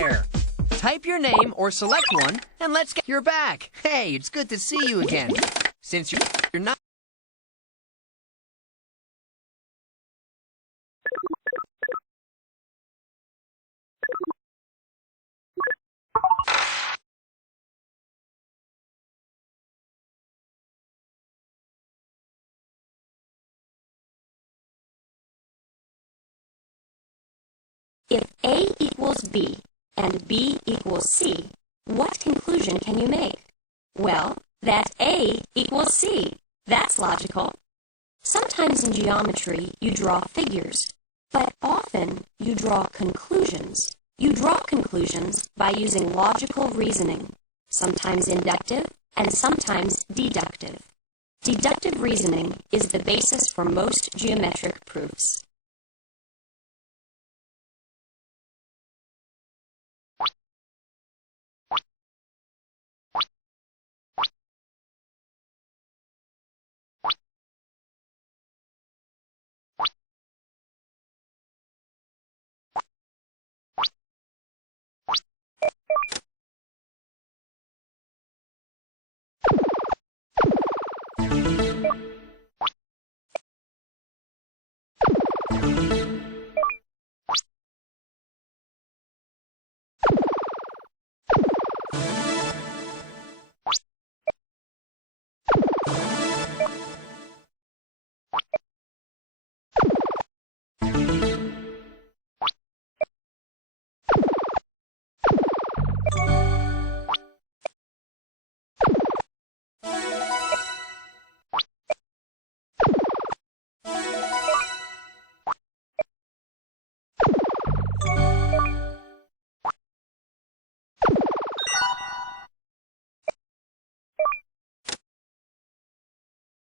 there. Type your name or select one, and let's get... You're back. Hey, it's good to see you again. Since you're not... If A equals B and B equals C, what conclusion can you make? Well, that A equals C. That's logical. Sometimes in geometry you draw figures, but often you draw conclusions. You draw conclusions by using logical reasoning, sometimes inductive and sometimes deductive. Deductive reasoning is the basis for most geometric proofs.